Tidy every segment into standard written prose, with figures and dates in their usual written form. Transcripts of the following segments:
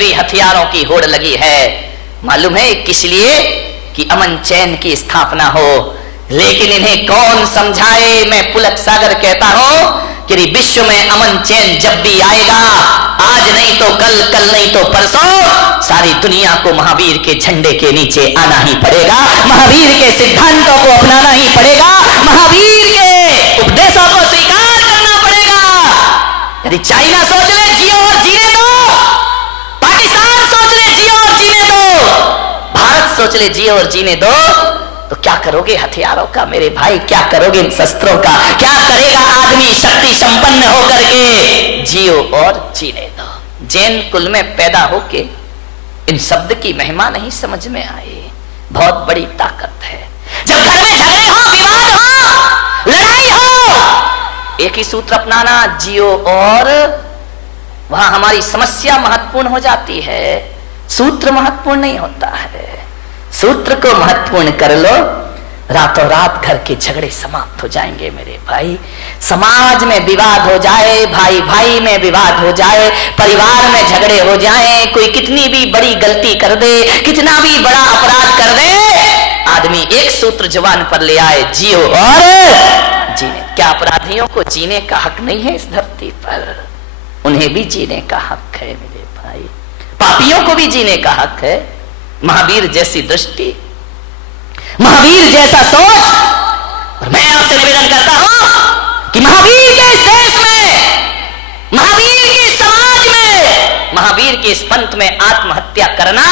भी हथियारों की होड़ लगी है। मालूम है किस लिए? कि अमन चैन की स्थापना हो। लेकिन इन्हें कौन समझाए? मैं पुलक सागर कहता हूं कि विश्व में अमन चैन जब भी आएगा, आज नहीं तो कल, कल नहीं तो परसों, सारी दुनिया को महावीर के झंडे के नीचे आना ही पड़ेगा, महावीर के सिद्धांतों को अपनाना ही पड़ेगा, महावीर के उपदेशों को स्वीकार करना पड़ेगा। यदि चाइना सोच ले जियो और जीने दो, पाकिस्तान सोच ले जियो और जीने दो, भारत सोच ले जियो और जीने दो, तो क्या करोगे हथियारों का मेरे भाई? क्या करोगे इन शस्त्रों का? क्या करेगा आदमी शक्ति संपन्न होकर के? जियो और जीने दो। जैन कुल में पैदा होके इन शब्द की महिमा नहीं समझ में आई। बहुत बड़ी ताकत है। जब घर में झगड़े हो, विवाद हो, लड़ाई हो, एक ही सूत्र अपनाना, जियो और, वहां हमारी समस्या महत्वपूर्ण हो जाती है, सूत्र महत्वपूर्ण नहीं होता है। सूत्र को महत्वपूर्ण कर लो, रातों रात घर के झगड़े समाप्त हो जाएंगे मेरे भाई। समाज में विवाद हो जाए, भाई भाई में विवाद हो जाए, परिवार में झगड़े हो जाए, कोई कितनी भी बड़ी गलती कर दे, कितना भी बड़ा अपराध कर दे, आदमी एक सूत्र जुबान पर ले आए, जियो और जीने। क्या अपराधियों को जीने का हक नहीं है इस धरती पर? उन्हें भी जीने का हक है मेरे भाई। पापियों को भी जीने का हक है। महावीर जैसी दृष्टि, महावीर जैसा सोच। और मैं आपसे निवेदन करता हूं कि महावीर के इस देश में, महावीर के इस समाज में, महावीर के इस पंथ में आत्महत्या करना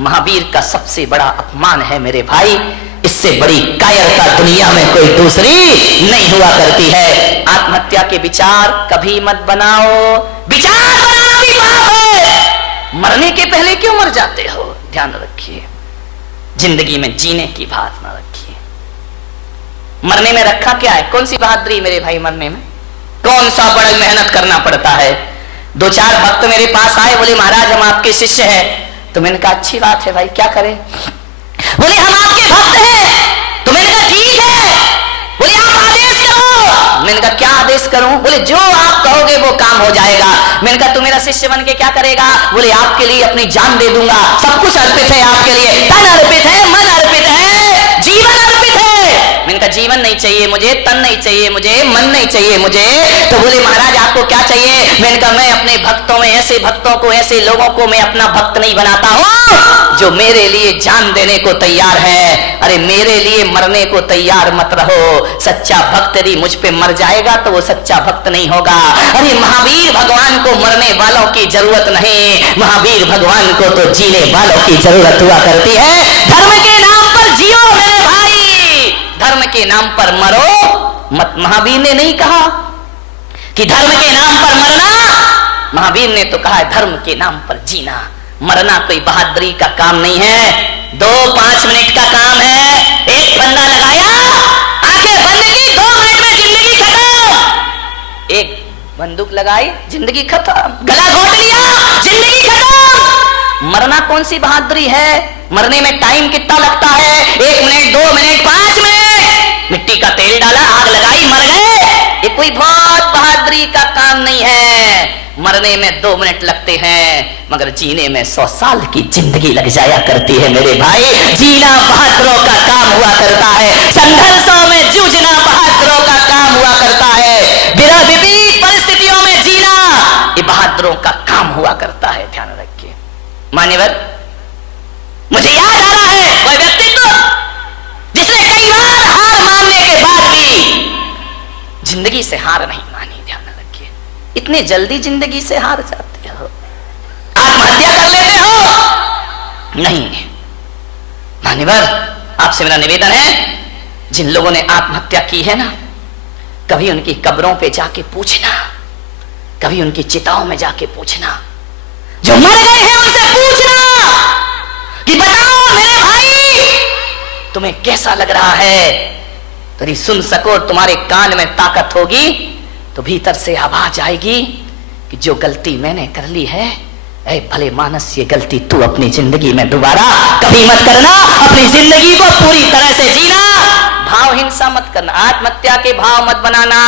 महावीर का सबसे बड़ा अपमान है मेरे भाई। इससे बड़ी कायरता दुनिया में कोई दूसरी नहीं हुआ करती है। आत्महत्या के विचार कभी मत बनाओ। विचार बनाना भी पाप है। मरने के पहले क्यों मर जाते हो? ध्यान रखिए, जिंदगी में जीने की भावना रखिए। मरने में रखा क्या है? कौन सी बहादुरी मेरे भाई मरने में? कौन सा बड़ा मेहनत करना पड़ता है। दो चार भक्त मेरे पास आए, बोले महाराज हम आपके शिष्य हैं। तो मैंने कहा अच्छी बात है भाई, क्या करें? बोले हम आपके भक्त हैं। तो मैंने कहा ठीक है। बोले आप आदेश करो। मैंने कहा क्या आदेश करूं? बोले जो आप कहोगे वो काम हो जाएगा। मैंने कहा तू मेरा शिष्य बन के क्या करेगा? बोले आपके लिए अपनी जान दे दूंगा, सब कुछ अर्पित है आपके लिए, तन अर्पित है, मन अर्पित है, जीवन अर्पित है। मैंने कहा जीवन नहीं चाहिए मुझे, तन नहीं चाहिए मुझे, मन नहीं चाहिए मुझे। तो बोले महाराज आपको क्या चाहिए? मैंने कहा मैं अपने भक्तों में, ऐसे भक्तों को, ऐसे लोगों को मैं अपना भक्त नहीं बनाता हूं जो मेरे लिए जान देने को तैयार है। अरे मेरे लिए मरने को तैयार मत रहो। सच्चा भक्त यदि मुझ पे मर जाएगा तो वो सच्चा भक्त नहीं होगा। अरे महावीर भगवान को मरने वालों की जरूरत नहीं, महावीर भगवान को तो जीने वालों की जरूरत हुआ करती है। धर्म के नाम पर जियो मेरे भाई, धर्म के नाम पर मरो मत। महावीर ने नहीं कहा कि धर्म के नाम पर मरना, महावीर ने तो कहा धर्म के नाम पर जीना। मरना कोई बहादुरी का काम नहीं है, 2-5 मिनट का काम है। एक फंदा लगाया, आंखें बंद की, 2 मिनट में जिंदगी खत्म। एक बंदूक लगाई, जिंदगी खत्म। गला घोट लिया, जिंदगी खत्म। मरना कौन सी बहादुरी है? मरने में टाइम कितना लगता है? 1 मिनट, 2 मिनट, 5 मिनट। मिट्टी का तेल डाला, आग लगाई, मर गए। ये कोई बहुत बहादुरी का काम नहीं है। मरने में 2 मिनट लगते हैं, मगर जीने में 100 साल की जिंदगी लग जाया करती है मेरे भाई। जीना बहादुरों का काम हुआ करता है, संघर्षों में जूझना बहादुरों का काम हुआ करता है, विपरीत परिस्थितियों में जीना ये बहादुरों का काम हुआ करता है। ध्यान रखिए मान्यवर, मुझे याद आ रहा है वह व्यक्तित्व जिसने कई बार हार मानने के बाद भी जिंदगी से हार नहीं मानी। ध्यान रखिए, इतने जल्दी जिंदगी से हार जाते हो, आत्महत्या कर लेते हो? नहीं मान्यवर, आपसे मेरा निवेदन है, जिन लोगों ने आत्महत्या की है ना, कभी उनकी कब्रों पे जाके पूछना, कभी उनकी चिताओं में जाके पूछना, जो मर गए हैं उनसे पूछना कि बताओ मेरे भाई तुम्हें कैसा लग रहा है। यदि सुन सको, तुम्हारे कान में ताकत होगी तो भीतर से आवाज आएगी कि जो गलती मैंने कर ली है, ऐ भले मानस, ये गलती तू अपनी जिंदगी में दोबारा कभी मत करना। अपनी जिंदगी को पूरी तरह से जीना, भाव हिंसा मत करना, आत्महत्या के भाव मत बनाना।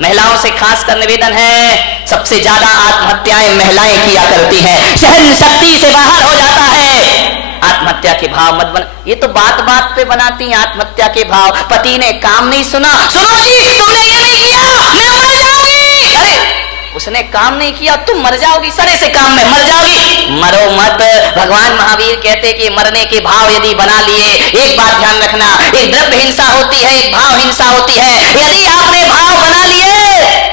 महिलाओं से खासकर निवेदन है, सबसे ज्यादा आत्महत्याएं महिलाएं किया करती हैं। सहन शक्ति से बाहर हो जाता है। आत्महत्या के भाव मत बना। ये तो बात बात पे बनाती हैं आत्महत्या के भाव। पति ने काम नहीं सुना, सुनो जी तुमने ये नहीं किया, मैं मर जाऊंगी। अरे उसने काम नहीं किया, तुम मर जाओगी, सड़े से काम में मर जाओगी। मरो मत। भगवान महावीर कहते कि मरने के भाव यदि बना लिए, एक बात ध्यान रखना, एक द्रव्य हिंसा होती है, एक भाव हिंसा होती है। यदि आपने भाव बना लिए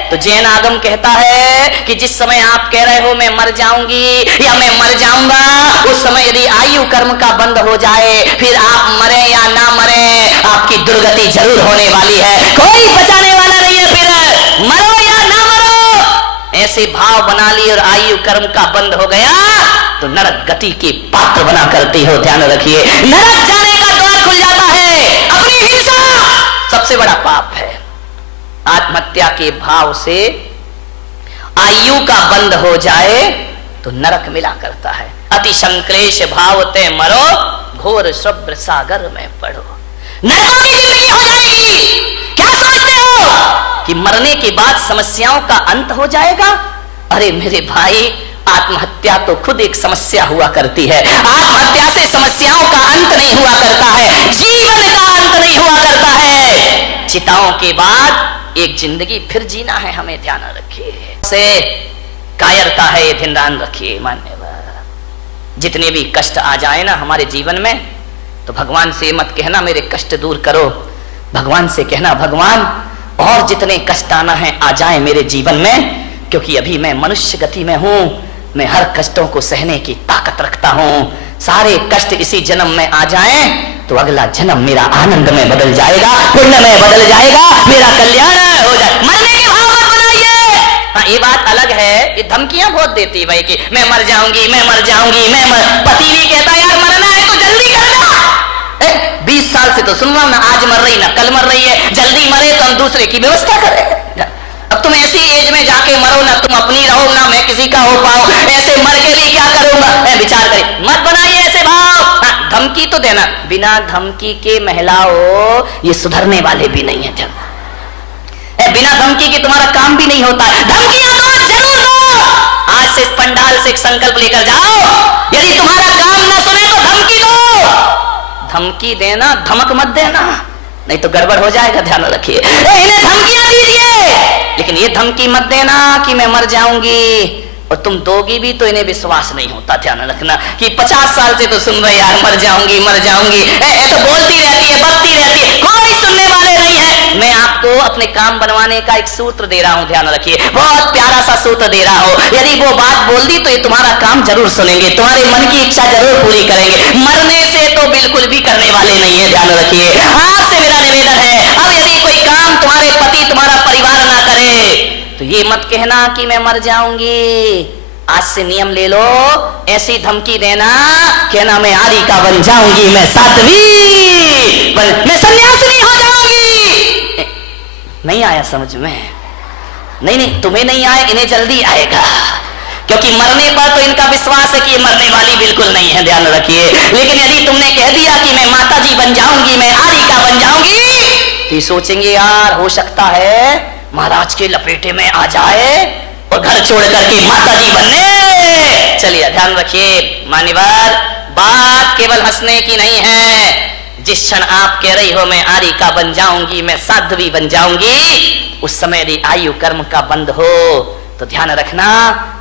तो जैन आगम कहता है कि जिस समय आप कह रहे हो मैं मर जाऊंगी या मैं मर जाऊंगा, उस समय यदि आयु कर्म का बंद हो जाए, फिर आप मरे या ना मरे, आपकी दुर्गति जरूर होने वाली है। कोई बचाने वाला नहीं है। फिर मरो या ना मरो, ऐसे भाव बना लिए और आयु कर्म का बंद हो गया तो नरक गति के पात्र बना करती हो। ध्यान रखिए, नरक जाने का द्वार खुल जाता है। अपनी हिंसा सबसे बड़ा पाप है। आत्महत्या के भाव से आयु का बंद हो जाए तो नरक मिला करता है। अति संक्लेश भाव ते मरो, घोर शुभ्र सागर में पड़ो। नरकों की जिंदगी हो जाएगी। क्या सोचते हो कि मरने के बाद समस्याओं का अंत हो जाएगा? अरे मेरे भाई, आत्महत्या तो खुद एक समस्या हुआ करती है। आत्महत्या से समस्याओं का अंत नहीं हुआ करता है, जीवन का अंत नहीं हुआ करता है। चिताओं के बाद एक जिंदगी फिर जीना है, हमें ध्यान रखिए। से कायरता है, ये ध्यान रखिए। मान्यवर, जितने भी कष्ट आ जाए ना हमारे जीवन में, तो भगवान से मत कहना मेरे कष्ट दूर करो। भगवान से कहना भगवान और जितने कष्ट आना है आ जाए मेरे जीवन में, क्योंकि अभी मैं मनुष्य गति में हूं, मैं हर कष्टों को सहने की ताकत रखता हूं। सारे कष्ट इसी जन्म में आ जाएं तो अगला जन्म मेरा आनंद में बदल जाएगा, पुण्य में बदल जाएगा, मेरा कल्याण हो जाए। मरने के भाव मत बनाइए। हाँ, ये बात अलग है, ये धमकियां बहुत देती है भाई कि मैं मर जाऊंगी, मैं मर जाऊंगी, पति भी कहता है यार मरना है तो जल्दी कर दो। 20 साल से तो सुन रहा हूं ना, आज मर रही ना कल मर रही है, जल्दी मरे तो हम दूसरे की व्यवस्था करें। अब तुम ऐसी एज में जाके मरो ना, तुम अपनी रहो ना मैं किसी का हो पाऊं, ऐसे मर के भी क्या करूंगा। विचार करें, मत बनाइए ऐसे भाव। हाँ, धमकी तो देना, बिना धमकी के महिलाओं ये सुधरने वाले भी नहीं है। बिना धमकी के तुम्हारा काम भी नहीं होता। धमकियां दो, जरूर दो। आज से इस पंडाल से एक संकल्प लेकर जाओ, यदि तुम्हारा काम ना सुने तो धमकी दो। धमकी देना, धमक मत देना, नहीं तो गड़बड़ हो जाएगा। ध्यान रखिए, इन्हें धमकियां दीजिए, लेकिन ये धमकी मत देना कि मैं मर जाऊंगी, और तुम दोगी भी तो इन्हें विश्वास नहीं होता। ध्यान रखना कि 50 साल से तो सुन रहे यार मर जाऊंगी मर जाऊंगी, तो बोलती रहती है, बकती रहती है, कोई सुनने वाले नहीं है। मैं आपको अपने काम बनवाने का एक सूत्र दे रहा हूं, ध्यान रखिए, बहुत प्यारा सा सूत्र दे रहा हूं। यदि वो बात बोल दी तो ये तुम्हारा काम जरूर सुनेंगे, तुम्हारे मन की इच्छा जरूर पूरी करेंगे। मरने से तो बिल्कुल भी करने वाले नहीं है। ध्यान रखिए, आपसे मेरा निवेदन है, अब यदि कोई काम तुम्हारे पति तुम्हारा परिवार ना करे तो ये मत कहना कि मैं मर जाऊंगी। आज से नियम ले लो, ऐसी धमकी देना, कहना मैं आरी का बन जाऊंगी, मैं साध्वी मैं सन्यासिनी हो जाऊंगी। नहीं आया समझ में? नहीं, तुम्हें नहीं आया, इन्हें जल्दी आएगा, क्योंकि मरने पर तो इनका विश्वास है कि ये मरने वाली बिल्कुल नहीं है। ध्यान रखिए, लेकिन यदि तुमने कह दिया कि मैं माता जी बन जाऊंगी, मैं आरी का बन जाऊंगी, तो ये सोचेंगे यार हो सकता है महाराज के लपेटे में आ जाए और घर छोड़ करके माता जी बनने। चलिए ध्यान रखिए मान्यवर, बात केवल हंसने की नहीं है। जिस क्षण आप कह रही हो मैं आरी का बन जाऊंगी, मैं साध्वी बन जाऊंगी, उस समय यदि आयु कर्म का बंद हो तो ध्यान रखना,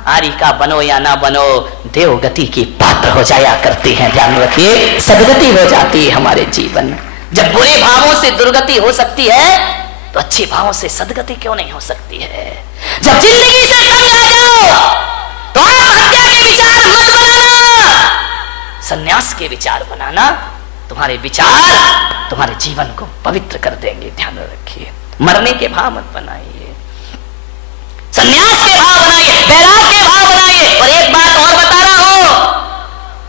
आरी का बनो या ना बनो, देवगति की पात्र हो जाया करती है। ध्यान रखिए, सदगति हो जाती है हमारे जीवन में। जब बुरे भावों से दुर्गति हो सकती है तो अच्छे भावों से सदगति क्यों नहीं हो सकती है? जब जिंदगी से तंग आ जाओ तो आत्महत्या के विचार मत बनाना, संन्यास के विचार बनाना। तुम्हारे विचार तुम्हारे जीवन को पवित्र कर देंगे। ध्यान रखिए, मरने के भाव मत बनाइए, संन्यास के भाव बनाइए, वैराग के भाव बनाइए। और एक बात और बता रहा हूं,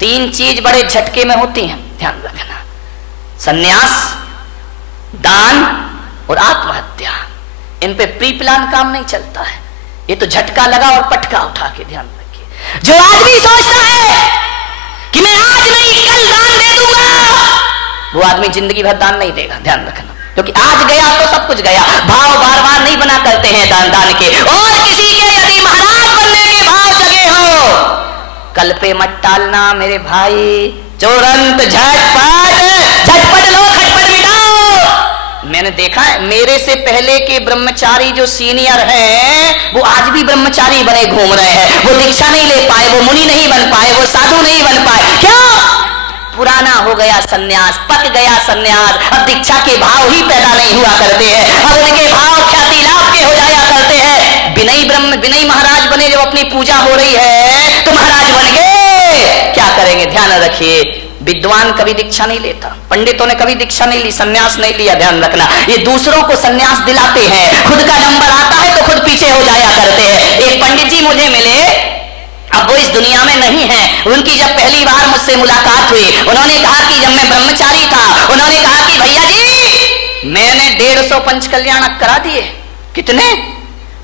3 चीज बड़े झटके में होती हैं, ध्यान रखना, संन्यास, दान और आत्महत्या। इन पे प्री प्लान काम नहीं चलता है, ये तो झटका लगा और पटका उठा के। ध्यान रखिए, जो आदमी सोचता है कि मैं आज नहीं कल दान दे दूंगा, वो आदमी जिंदगी भर दान नहीं देगा। ध्यान रखना, क्योंकि आज गया तो सब कुछ गया। भाव बार बार नहीं बना करते हैं दान दान के। और किसी के यदि महाराज बनने के भाव जगे हो, कल पे मत टालना मेरे भाई, तुरंत झटपट झटपट लो, खटपट मिटाओ। मैंने देखा है मेरे से पहले के ब्रह्मचारी जो सीनियर हैं वो आज भी ब्रह्मचारी बने घूम रहे हैं। वो दीक्षा नहीं ले पाए, वो मुनि नहीं बन पाए, वो साधु नहीं बन पाए। क्यों? पुराना हो गया सन्यास, पक गया सन्यास। अब दीक्षा के भाव ही पैदा नहीं हुआ करते हैं। अब उनके भाव ख्याति लाभ के हो जाया करते हैं। विनय महाराज बने, जब अपनी पूजा हो रही है तो महाराज बन गए। क्या करेंगे? ध्यान रखिए, विद्वान कभी दीक्षा नहीं लेता, पंडितों ने कभी दीक्षा नहीं ली, सन्यास नहीं लिया। ध्यान रखना, ये दूसरों को सन्यास दिलाते हैं, खुद का नंबर आता है तो खुद पीछे हो जाया करते हैं। एक पंडित जी मुझे मिले, अब वो इस दुनिया में नहीं है। उनकी जब पहली बार मुझसे मुलाकात हुई, उन्होंने कहा कि जब मैं ब्रह्मचारी था, उन्होंने कहा कि भैया जी मैंने 150 पंच कल्याणक करा दिए। कितने?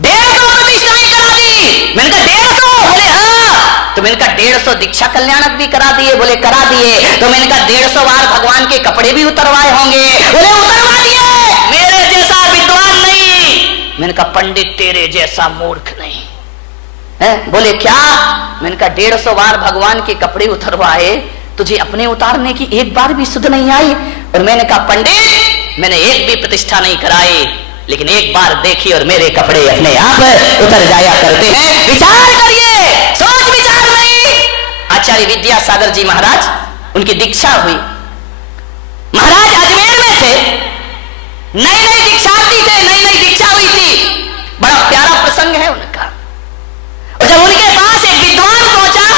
150 प्रतिष्ठाएं करा दी। मैंने कहा 150? बोले हाँ। तो मैंने कहा 150 दीक्षा कल्याणक भी करा दिए? बोले करा दिए। तो मैंने कहा 150 बार भगवान के कपड़े भी उतरवाए होंगे? बोले उतरवा दिए। मेरे जैसा विद्वान नहीं। मैंने कहा पंडित तेरे जैसा मूर्ख नहीं है। बोले क्या? मैंने कहा 150 बार भगवान के कपड़े उतरवाए, तुझे अपने उतारने की एक बार भी सुध नहीं आई? और मैंने कहा पंडित मैंने एक भी प्रतिष्ठा नहीं कराई, लेकिन एक बार देखी और मेरे कपड़े अपने आप उतर जाया करते हैं। विचार करिए, सोच विचार नहीं। आचार्य विद्यासागर जी महाराज, उनकी दीक्षा हुई। महाराज अजमेर में थे, नई नई दीक्षार्थी थे, नई नई दीक्षा हुई थी। बड़ा प्यारा प्रसंग है उनका। और जब उनके पास एक विद्वान पहुंचा,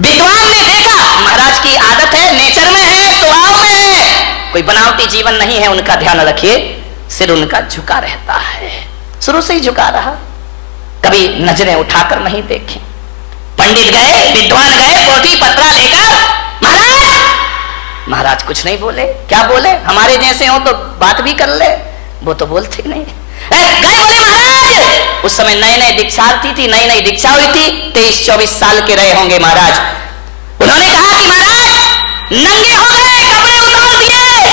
विद्वान ने देखा महाराज की आदत है, नेचर में है, स्वभाव में है, कोई बनावटी जीवन नहीं है उनका। ध्यान रखिए, सिर उनका झुका रहता है, शुरू से ही झुका रहा, कभी नजरें उठाकर नहीं देखी। पंडित गए, विद्वान गए, पोथी पत्रा लेकर, महाराज महाराज कुछ नहीं बोले। क्या बोले? हमारे जैसे हो तो बात भी कर ले, वो तो बोलते नहीं। गए, बोले महाराज, उस समय नए नए दीक्षार्थी थी, नई नई दीक्षा हुई थी, 23-24 साल के रहे होंगे महाराज। उन्होंने कहा कि महाराज नंगे हो गए, कपड़े उतार दिए,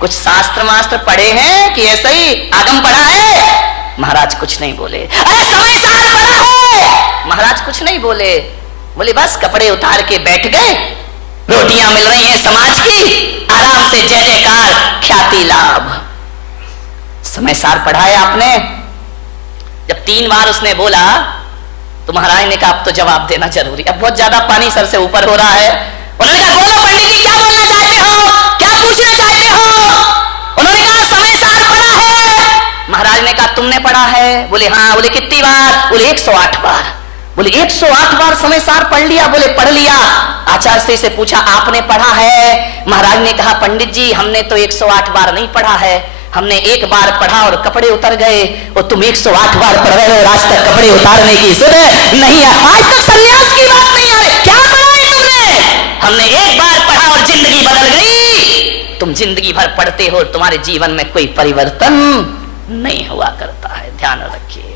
कुछ शास्त्र मास्त्र पढ़े हैं कि ऐसा ही आगम पढ़ा है? महाराज कुछ नहीं बोले। अरे समय साल पढ़ा है? महाराज कुछ नहीं बोले। बोले बस कपड़े उतार के बैठ गए, रोटियां मिल रही हैं समाज की, आराम से जय जयकार, ख्याति लाभ। समय सार पढ़ाया आपने? जब 3 बार उसने बोला तो महाराज ने कहा अब तो जवाब देना जरूरी, अब बहुत ज्यादा पानी सर से ऊपर हो रहा है। उन्होंने कहा बोलो पंडित जी, क्या बोलना चाहते हो, क्या पूछना चाहते हो? उन्होंने कहा समय सार पढ़ा है। महाराज ने कहा तुमने पढ़ा है? बोले हाँ। बोले कितनी बार? बोले 108 बार। बोले 108 बार समय सार पढ़ लिया? बोले पढ़ लिया। आचार्य से पूछा आपने पढ़ा है? महाराज ने कहा पंडित जी हमने तो 108 बार नहीं पढ़ा है, हमने एक बार पढ़ा और कपड़े उतर गए, और तुम 108 बार पढ़ रहे हो, आज तक कपड़े उतारने की सुध नहीं है, आज तक संन्यास की बात नहीं आ रही। क्या पढ़ा है तुमने? हमने एक बार पढ़ा और जिंदगी बदल गई। तुम जिंदगी भर पढ़ते हो, तुम्हारे जीवन में कोई परिवर्तन नहीं हुआ करता है। ध्यान रखिए।